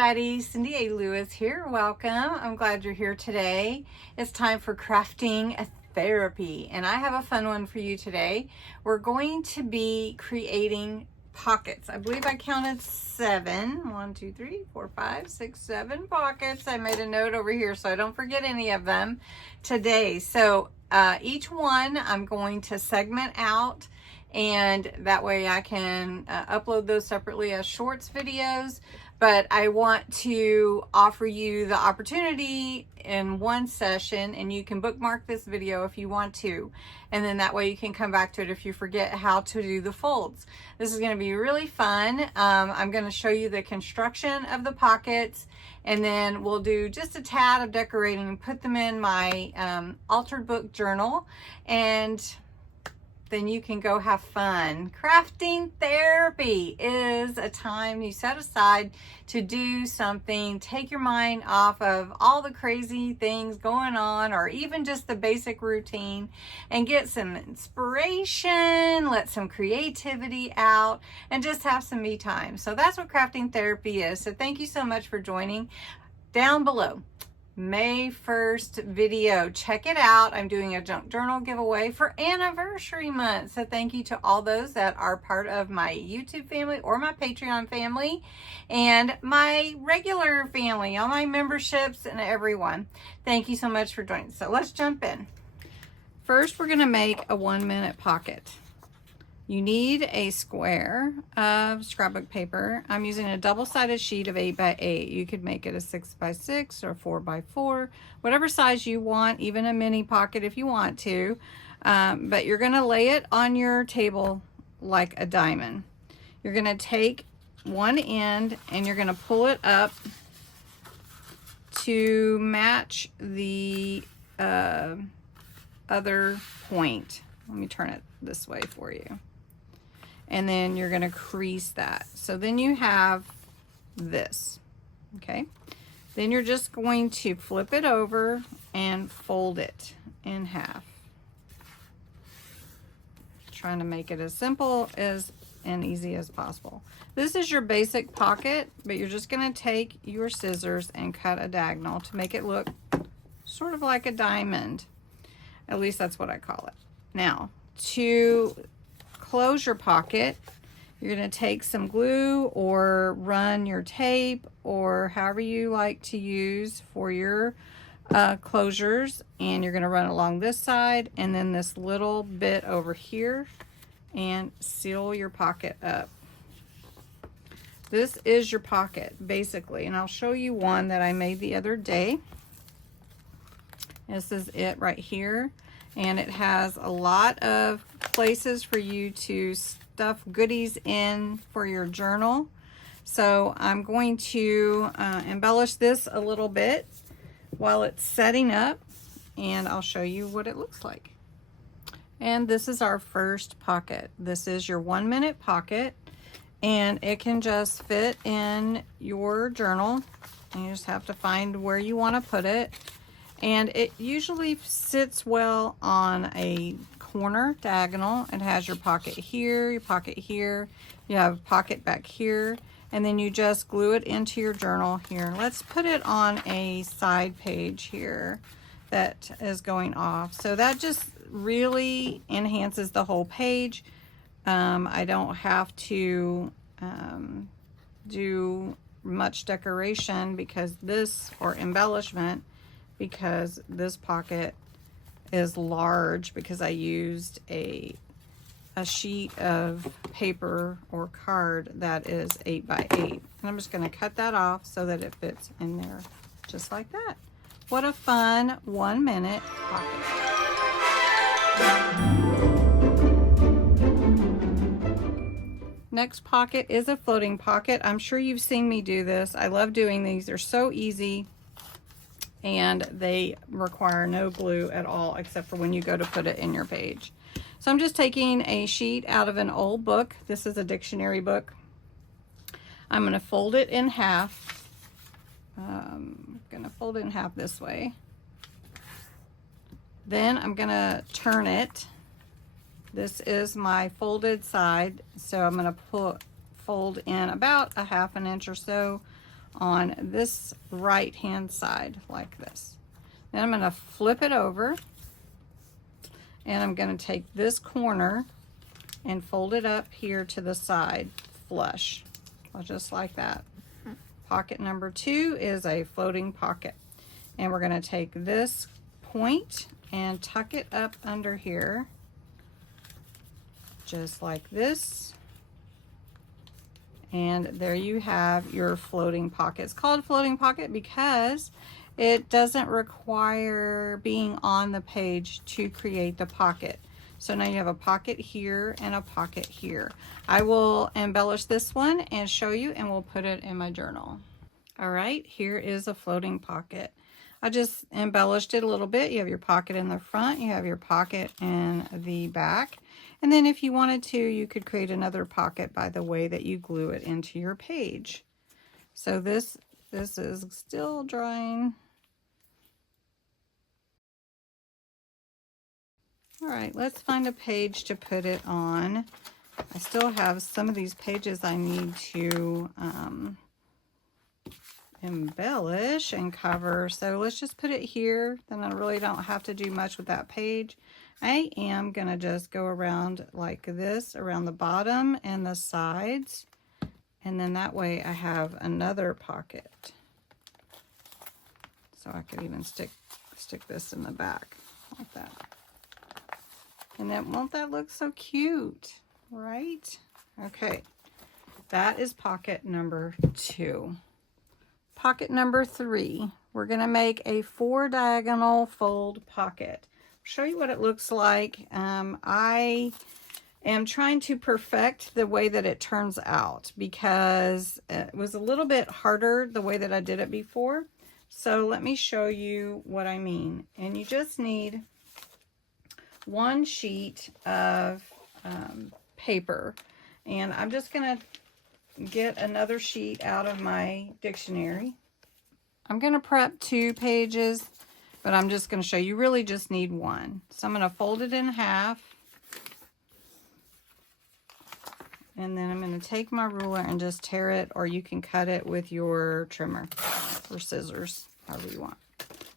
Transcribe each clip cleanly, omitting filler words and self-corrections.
everybody, Cindy A. Lewis here. Welcome. I'm glad you're here today. It's time for crafting a therapy, and I have a fun one for you today. We're going to be creating pockets. I believe I counted 7. 1, 2, 3, 4, 5, 6, 7 pockets. I made a note over here so I don't forget any of them today. So each one I'm going to segment out, and that way I can upload those separately as shorts videos. But I want to offer you the opportunity in one session, and you can bookmark this video if you want to, and then that way you can come back to it if you forget how to do the folds. This is going to be really fun. I'm going to show you the construction of the pockets, and then we'll do just a tad of decorating and put them in my altered book journal, and then you can go have fun. Crafting therapy is a time you set aside to do something, take your mind off of all the crazy things going on, or even just the basic routine, and get some inspiration, let some creativity out, and just have some me time. So that's what crafting therapy is. So thank you so much for joining. Down below, May 1st video. Check it out. I'm doing a junk journal giveaway for anniversary month. So thank you to all those that are part of my YouTube family or my Patreon family and my regular family, all my memberships and everyone. Thank you so much for joining. So let's jump in. First, we're going to make a 1-minute pocket. You need a square of scrapbook paper. I'm using a double-sided sheet of 8x8. You could make it a 6x6 or 4x4, whatever size you want, even a mini pocket if you want to. But you're gonna lay it on your table like a diamond. You're gonna take one end and you're gonna pull it up to match the other point. Let me turn it this way for you. And then you're going to crease that. So then you have this, okay? Then you're just going to flip it over and fold it in half. Trying to make it as simple as and easy as possible. This is your basic pocket, but you're just going to take your scissors and cut a diagonal to make it look sort of like a diamond. At least that's what I call it. Now, to close your pocket, you're going to take some glue or run your tape or however you like to use for your closures, and you're going to run along this side and then this little bit over here and seal your pocket up. This is your pocket basically, and I'll show you one that I made the other day. This is it right here. And it has a lot of places for you to stuff goodies in for your journal. So I'm going to embellish this a little bit while it's setting up, and I'll show you what it looks like. And this is our first pocket. This is your 1-minute pocket, and it can just fit in your journal. And you just have to find where you want to put it. And it usually sits well on a corner diagonal. It has your pocket here, your pocket here, you have a pocket back here, and then you just glue it into your journal here. Let's put it on a side page here that is going off. So that just really enhances the whole page. I don't have to do much decoration because this, or embellishment, because this pocket is large because I used a sheet of paper or card that is 8x8. And I'm just going to cut that off so that it fits in there just like that. What a fun 1-minute pocket. Next pocket is a floating pocket. I'm sure you've seen me do this. I love doing these. They're so easy. And they require no glue at all except for when you go to put it in your page. So I'm just taking a sheet out of an old book. This is a dictionary book. I'm going to fold it in half. I'm going to fold it in half this way. Then I'm going to turn it. This is my folded side, so I'm going to fold in about a 1/2 inch or so on this right hand side like this. Then I'm going to flip it over, and I'm going to take this corner and fold it up here to the side flush, just like that. Pocket number 2 is a floating pocket, and we're going to take this point and tuck it up under here just like this, and there you have your floating pocket. It's called floating pocket because it doesn't require being on the page to create the pocket. So now you have a pocket here and a pocket here. I will embellish this one and show you, and we'll put it in my journal. All right, here is a floating pocket. I just embellished it a little bit. You have your pocket in the front, you have your pocket in the back. And then if you wanted to, you could create another pocket by the way that you glue it into your page. So this is still drying. All right, let's find a page to put it on. I still have some of these pages I need to embellish and cover. So let's just put it here. Then I really don't have to do much with that page. I am going to just go around like this, around the bottom and the sides. And then that way I have another pocket. So I could even stick this in the back like that. And then won't that look so cute, right? Okay, that is pocket number 2. Pocket number 3, we're going to make a 4 diagonal fold pocket. Show you what it looks like. I am trying to perfect the way that it turns out because it was a little bit harder the way that I did it before. So let me show you what I mean. And you just need 1 sheet of paper, and I'm just going to get another sheet out of my dictionary. I'm going to prep 2 pages, but I'm just going to show you really just need 1. So I'm going to fold it in half, and then I'm going to take my ruler and just tear it, or you can cut it with your trimmer or scissors, however you want.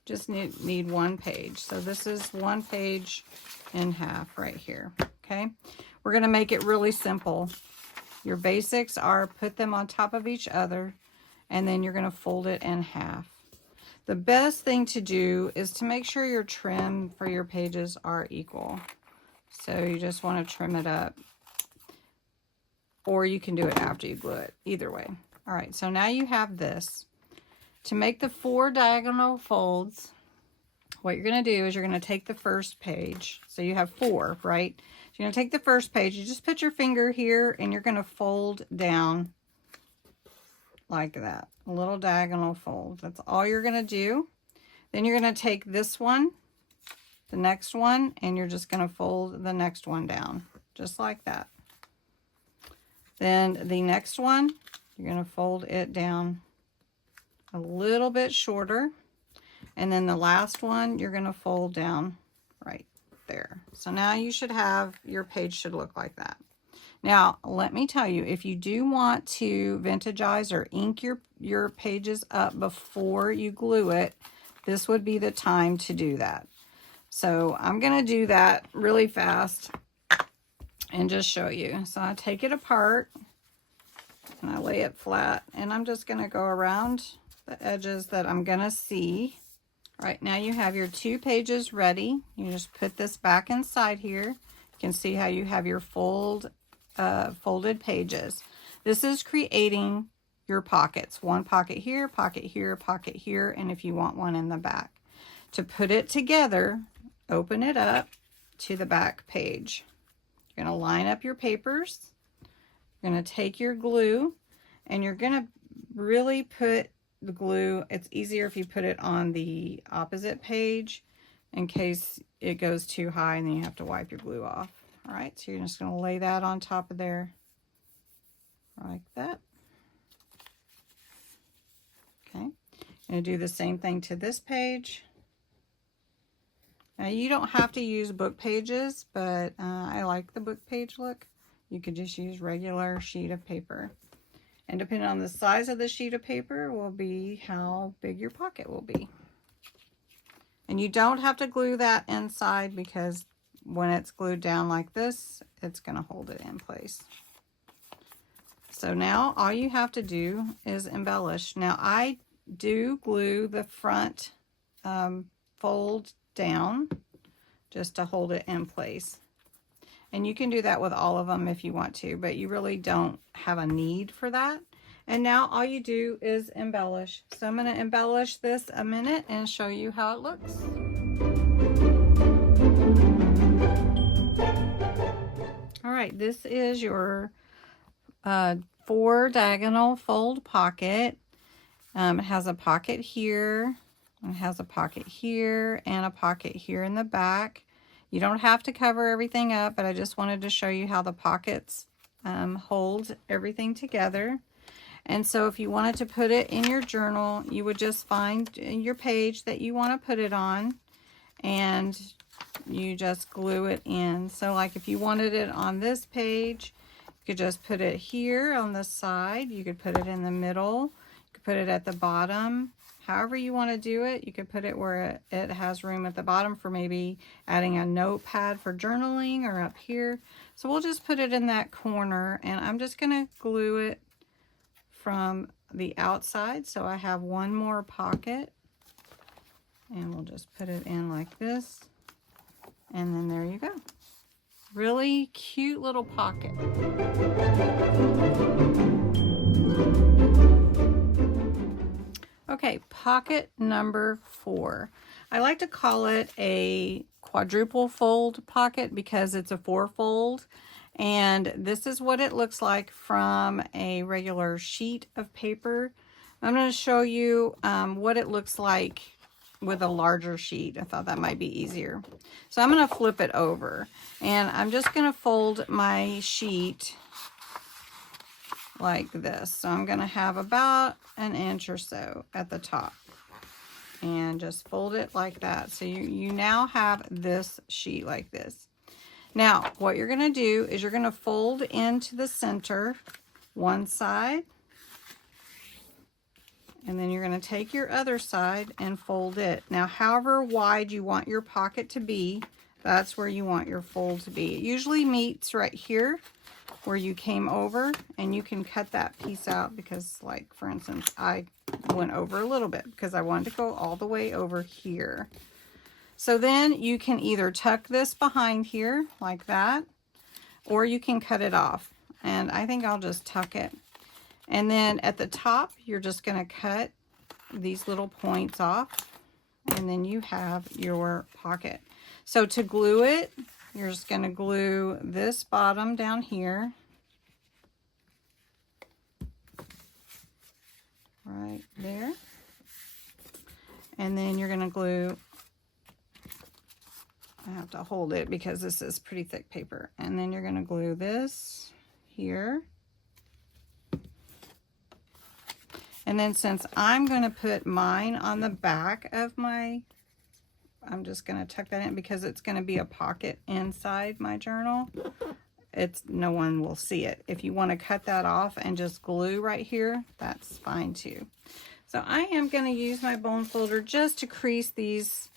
Just need 1 page. So this is 1 page in half right here. Okay, we're going to make it really simple. Your basics are put them on top of each other, and then you're going to fold it in half. The best thing to do is to make sure your trim for your pages are equal. So you just want to trim it up, or you can do it after you glue it, either way. All right, so now you have this. To make the 4 diagonal folds, what you're going to do is you're going to take the first page. So you have 4, right? So you're going to take the first page. You just put your finger here, and you're going to fold down like that. A little diagonal fold. That's all you're going to do. Then you're going to take this one, the next one, and you're just going to fold the next one down, just like that. Then the next one, you're going to fold it down a little bit shorter. And then the last one, you're going to fold down right there. So now you should have, your page should look like that. Now, let me tell you, if you do want to vintagize or ink your pages up before you glue it, this would be the time to do that. So I'm going to do that really fast and just show you. So I take it apart and I lay it flat, and I'm just going to go around the edges that I'm going to see. All right, now you have your 2 pages ready. You just put this back inside here. You can see how you have your folded pages. This is creating your pockets. 1 pocket here, pocket here, pocket here, and if you want one in the back. To put it together, open it up to the back page. You're going to line up your papers. You're going to take your glue, and you're going to really put the glue. It's easier if you put it on the opposite page in case it goes too high and then you have to wipe your glue off. All right, so you're just going to lay that on top of there like that. Okay, and do the same thing to this page. Now you don't have to use book pages, but I like the book page look. You could just use regular sheet of paper. And depending on the size of the sheet of paper will be how big your pocket will be. And you don't have to glue that inside, because when it's glued down like this, it's going to hold it in place. So now all you have to do is embellish. Now I do glue the front fold down just to hold it in place. And you can do that with all of them if you want to, but you really don't have a need for that. And now all you do is embellish. So I'm going to embellish this a minute and show you how it looks. All right, this is your 4 diagonal fold pocket. It has a pocket here, it has a pocket here, and a pocket here in the back. You don't have to cover everything up, but I just wanted to show you how the pockets hold everything together. And so if you wanted to put it in your journal, you would just find your page that you want to put it on, and you just glue it in. So like if you wanted it on this page, you could just put it here on the side. You could put it in the middle. You could put it at the bottom. However you want to do it, you could put it where it has room at the bottom for maybe adding a notepad for journaling, or up here. So we'll just put it in that corner, and I'm just going to glue it from the outside. So I have one more pocket, and we'll just put it in like this. And then there you go. Really cute little pocket. Okay, pocket number 4. I like to call it a quadruple fold pocket because it's a 4-fold. And this is what it looks like from a regular sheet of paper. I'm going to show you what it looks like with a larger sheet. I thought that might be easier. So I'm going to flip it over, and I'm just going to fold my sheet like this. So I'm going to have about an inch or so at the top, and just fold it like that. So you now have this sheet like this. Now what you're going to do is you're going to fold into the center one side, and then you're going to take your other side and fold it. Now however wide you want your pocket to be, that's where you want your fold to be. It usually meets right here where you came over, and you can cut that piece out because, like for instance, I went over a little bit because I wanted to go all the way over here. So then you can either tuck this behind here like that, or you can cut it off. And I think I'll just tuck it. And then at the top, you're just going to cut these little points off, and then you have your pocket. So to glue it, you're just going to glue this bottom down here, right there. And then you're going to glue, I have to hold it because this is pretty thick paper. And then you're going to glue this here. And then since I'm going to put mine on the back of my, I'm just going to tuck that in because it's going to be a pocket inside my journal. No one will see it. If you want to cut that off and just glue right here, that's fine too. So I am going to use my bone folder just to crease these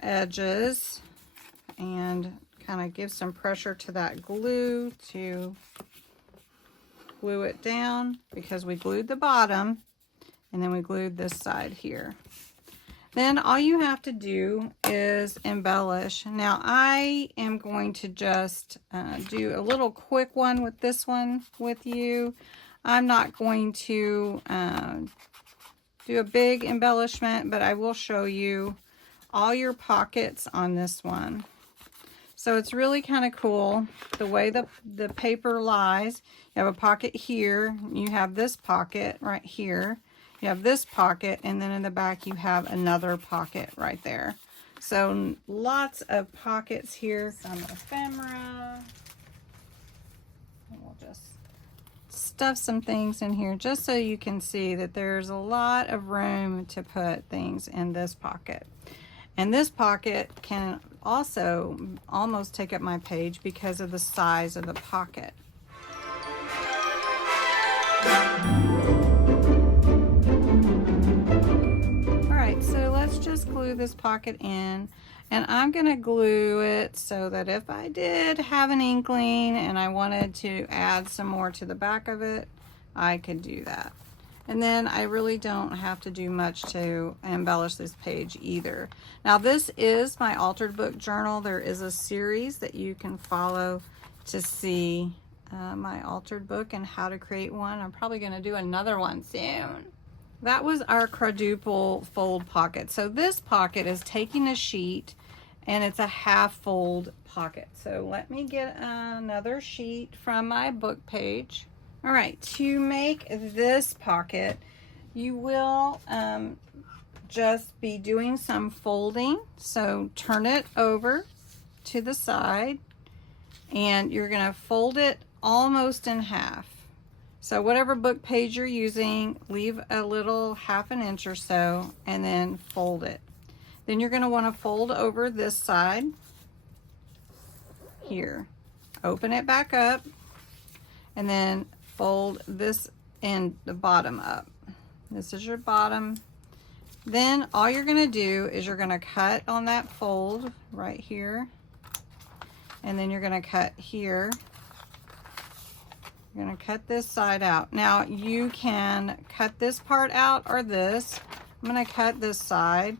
edges and kind of give some pressure to that glue to glue it down, because we glued the bottom and then we glued this side here. Then all you have to do is embellish. Now I am going to just do a little quick one with this one with you. I'm not going to do a big embellishment, but I will show you all your pockets on this one. So it's really kind of cool the way the paper lies. You have a pocket here, you have this pocket right here. You have this pocket, and then in the back you have another pocket right there. So lots of pockets here. Some ephemera. And we'll just stuff some things in here just so you can see that there's a lot of room to put things in this pocket. And this pocket can also almost take up my page because of the size of the pocket. just glue this pocket in, and I'm going to glue it so that if I did have an inkling and I wanted to add some more to the back of it, I could do that. And then I really don't have to do much to embellish this page either. Now this is my altered book journal. There is a series that you can follow to see my altered book and how to create one. I'm probably going to do another one soon. That was our quadruple fold pocket. So this pocket is taking a sheet and it's a half fold pocket. So let me get another sheet from my book page. All right, to make this pocket, you will just be doing some folding. So turn it over to the side and you're gonna fold it almost in half. So whatever book page you're using, leave a little ½ an inch or so and then fold it. Then you're gonna wanna fold over this side here. Open it back up and then fold this end, the bottom up. This is your bottom. Then all you're gonna do is you're gonna cut on that fold right here. And then you're gonna cut here. You're gonna cut this side out. Now you can cut this part out or this. I'm gonna cut this side.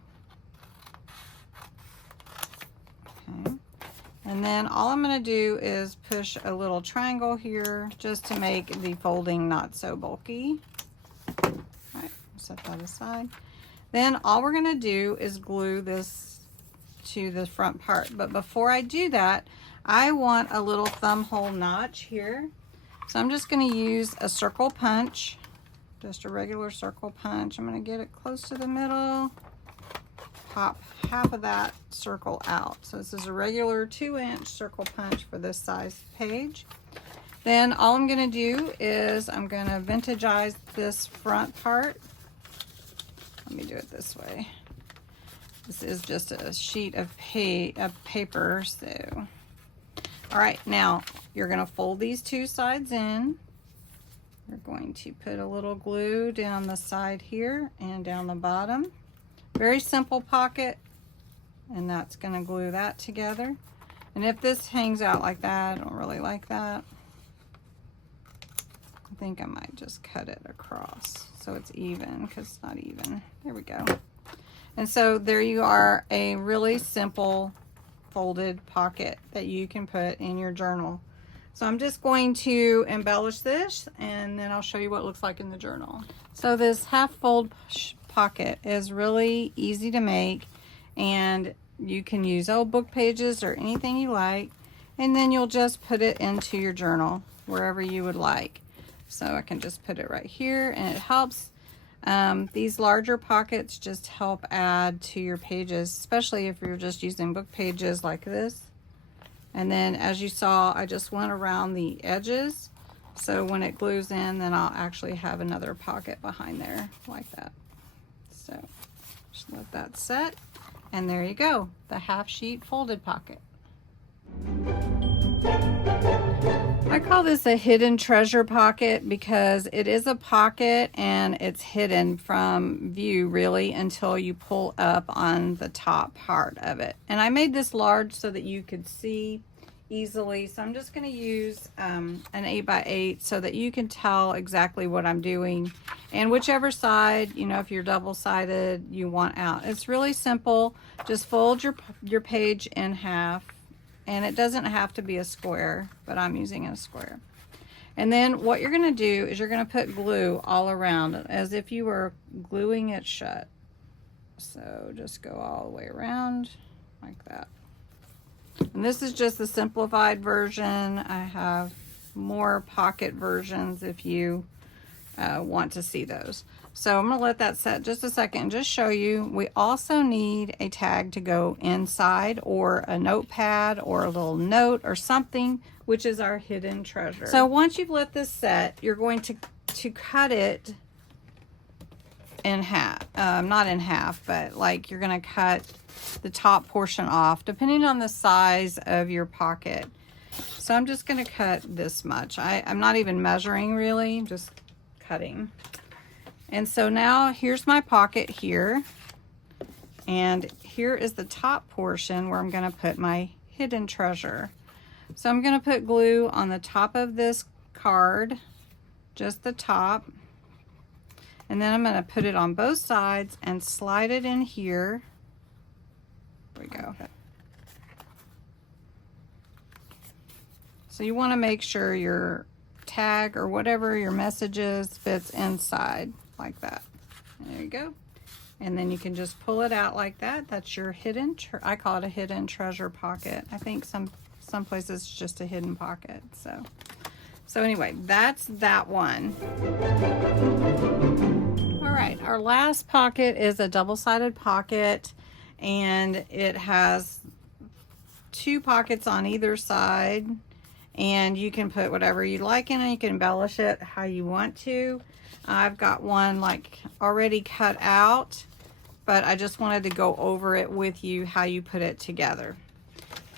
Okay. And then all I'm gonna do is push a little triangle here just to make the folding not so bulky. All right, set that aside. Then all we're gonna do is glue this to the front part. But before I do that, I want a little thumb hole notch here. So I'm just going to use a circle punch, just a regular circle punch. I'm going to get it close to the middle, pop half of that circle out. So this is a regular 2-inch circle punch for this size page. Then all I'm going to do is I'm going to vintagize this front part. Let me do it this way. This is just a sheet of paper, so... All right, now you're going to fold these two sides in. You're going to put a little glue down the side here and down the bottom. Very simple pocket, and that's going to glue that together. And if this hangs out like that, I don't really like that. I think I might just cut it across so it's even, because it's not even. There we go. And so there you are, a really simple folded pocket that you can put in your journal. So I'm just going to embellish this and then I'll show you what it looks like in the journal. So this half fold pocket is really easy to make, and you can use old book pages or anything you like, and then you'll just put it into your journal wherever you would like. So I can just put it right here, and it helps. These larger pockets just help add to your pages, especially if you're just using book pages like this. And then as you saw, I just went around the edges, so when it glues in, then I'll actually have another pocket behind there like that. So just let that set, and there you go, the half sheet folded pocket. I call this a hidden treasure pocket because it is a pocket and it's hidden from view really until you pull up on the top part of it. And I made this large so that you could see easily. So I'm just going to use an 8x8 so that you can tell exactly what I'm doing. And whichever side, you know, if you're double-sided, you want out. It's really simple. Just fold your page in half. And it doesn't have to be a square, but I'm using a square. And then what you're going to do is you're going to put glue all around it as if you were gluing it shut. So just go all the way around like that. And this is just the simplified version. I have more pocket versions if you want to see those. So I'm going to let that set just a second and just show you. We also need a tag to go inside, or a notepad, or a little note or something, which is our hidden treasure. So once you've let this set, you're going to cut it in half. Not in half, but like you're going to cut the top portion off depending on the size of your pocket. So I'm just going to cut this much. I'm not even measuring really, I'm just cutting. And so now here's my pocket here. And here is the top portion where I'm going to put my hidden treasure. So I'm going to put glue on the top of this card, just the top. And then I'm going to put it on both sides and slide it in here. There we go. So you want to make sure your tag or whatever your message is fits inside like that. And there you go. And then you can just pull it out like that. That's your hidden, I call it a hidden treasure pocket. I think some places it's just a hidden pocket. So anyway, that's that one. All right, our last pocket is a double-sided pocket, and it has 2 pockets on either side, and you can put whatever you like in it. You can embellish it how you want to. I've got one like already cut out, but I just wanted to go over it with you how you put it together.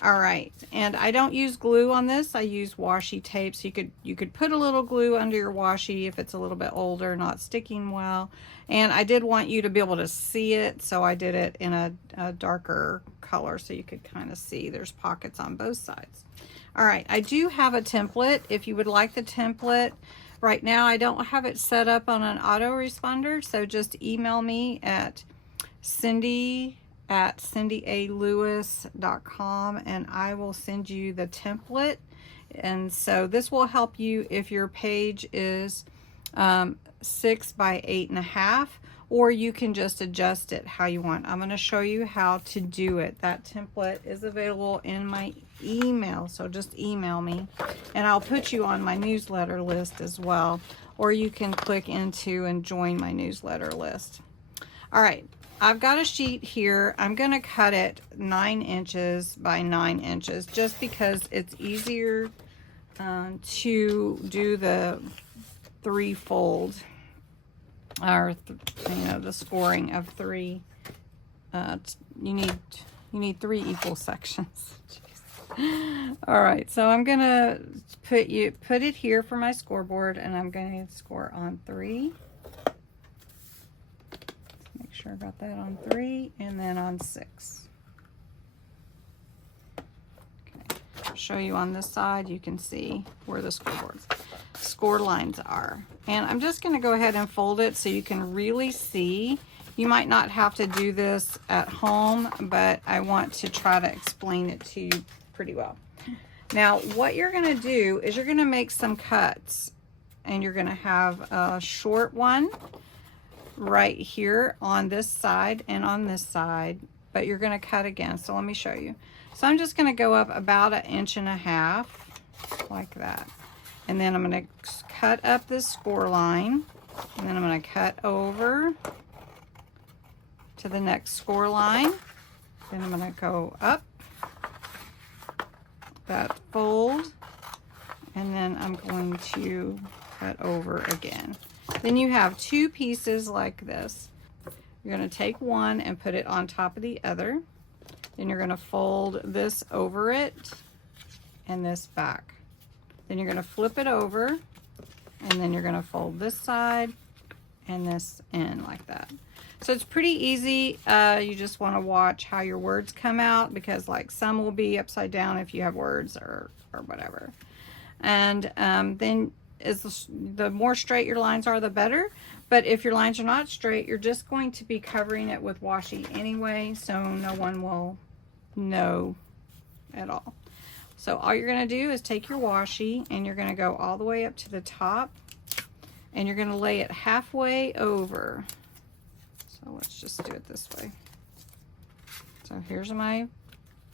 All right, and I don't use glue on this. I use washi tape. So you could put a little glue under your washi if it's a little bit older, not sticking well. And I did want you to be able to see it, so I did it in a darker color so you could kind of see there's pockets on both sides. All right, I do have a template if you would like the template. Right now I don't have it set up on an autoresponder, so just email me at cindy@cindyaLewis.com and I will send you the template. And so this will help you if your page is 6 by 8.5, or you can just adjust it how you want. I'm going to show you how to do it. That template is available in my email, so just email me and I'll put you on my newsletter list as well, or you can click into and join my newsletter list. All right, I've got a sheet here. I'm going to cut it 9 inches by 9 inches just because it's easier to do the 3-fold, or the scoring of 3. You need 3 equal sections. All right, so I'm gonna put it here for my scoreboard, and I'm going to score on 3. Make sure I got that on 3, and then on 6. Okay, I'll show you on this side. You can see where the score lines are, and I'm just going to go ahead and fold it so you can really see. You might not have to do this at home, but I want to try to explain it to you pretty well. Now, what you're going to do is you're going to make some cuts, and you're going to have a short one right here on this side and on this side, but you're going to cut again. So let me show you. So I'm just going to go up about 1.5 inches like that, and then I'm going to cut up this score line, and then I'm going to cut over to the next score line. Then I'm going to go up that fold, and then I'm going to cut over again. Then you have 2 pieces like this. You're going to take one and put it on top of the other. Then you're going to fold this over it and this back. Then you're going to flip it over, and then you're going to fold this side and this in like that. So it's pretty easy. You just want to watch how your words come out, because like some will be upside down if you have words or whatever. And then the more straight your lines are, the better. But if your lines are not straight, you're just going to be covering it with washi anyway, so no one will know at all. So all you're going to do is take your washi, and you're going to go all the way up to the top, and you're going to lay it halfway over. So let's just do it this way. So here's my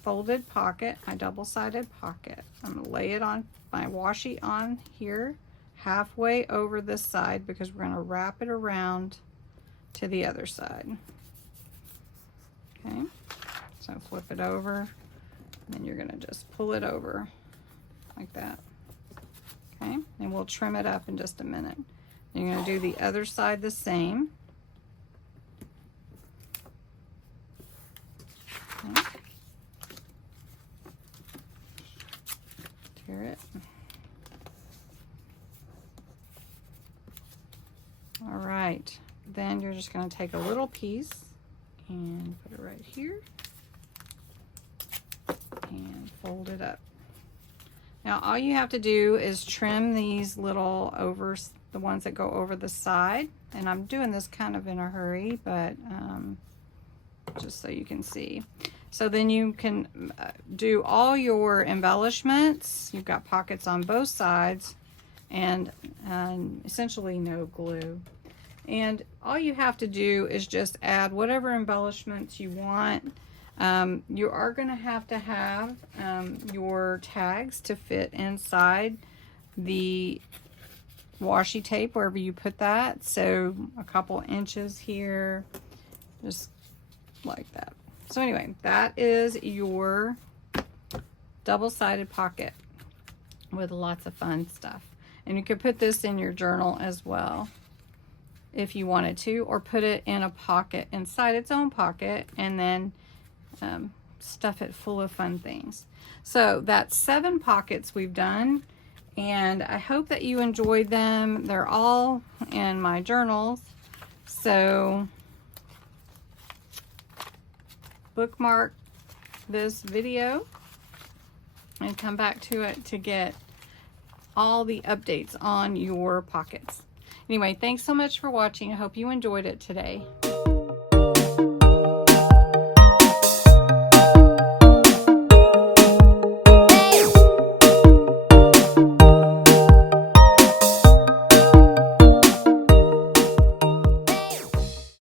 folded pocket, my double-sided pocket. I'm going to lay it on my washi on here, halfway over this side, because we're going to wrap it around to the other side. Okay, so flip it over, and then you're going to just pull it over like that. Okay, and we'll trim it up in just a minute. You're going to do the other side the same. Okay. Tear it. All right, then you're just going to take a little piece and put it right here and fold it up. Now all you have to do is trim these little overs, the ones that go over the side, and I'm doing this kind of in a hurry, but just so you can see. So then you can do all your embellishments. You've got pockets on both sides and essentially no glue. And all you have to do is just add whatever embellishments you want. You are going to have your tags to fit inside the washi tape wherever you put that. So a couple inches here, just like that. So anyway, that is your double-sided pocket with lots of fun stuff. And you could put this in your journal as well if you wanted to, or put it in a pocket inside its own pocket, and then stuff it full of fun things. So that's 7 pockets we've done, and I hope that you enjoyed them. They're all in my journals, so bookmark this video and come back to it to get all the updates on your pockets. Anyway, thanks so much for watching. I hope you enjoyed it today.